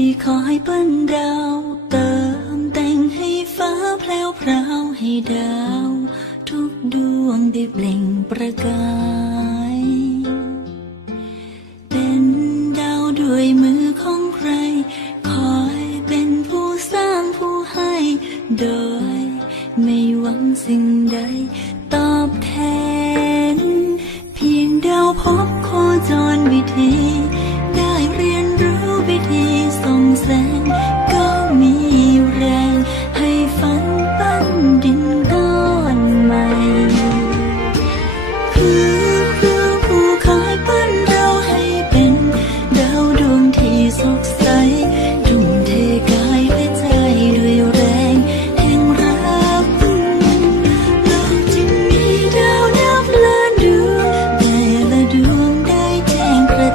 ้ขอให้บ้านเราเติมแต่งให้ฟ้าแพรวพราวให้ดาว ทุกดวงได้เปล่งประกาย เป็นดาวดยมือของใครคอยเป็นผู้สร้างผู้ให้โดยไม่หวังสิ่งใดตอบแทน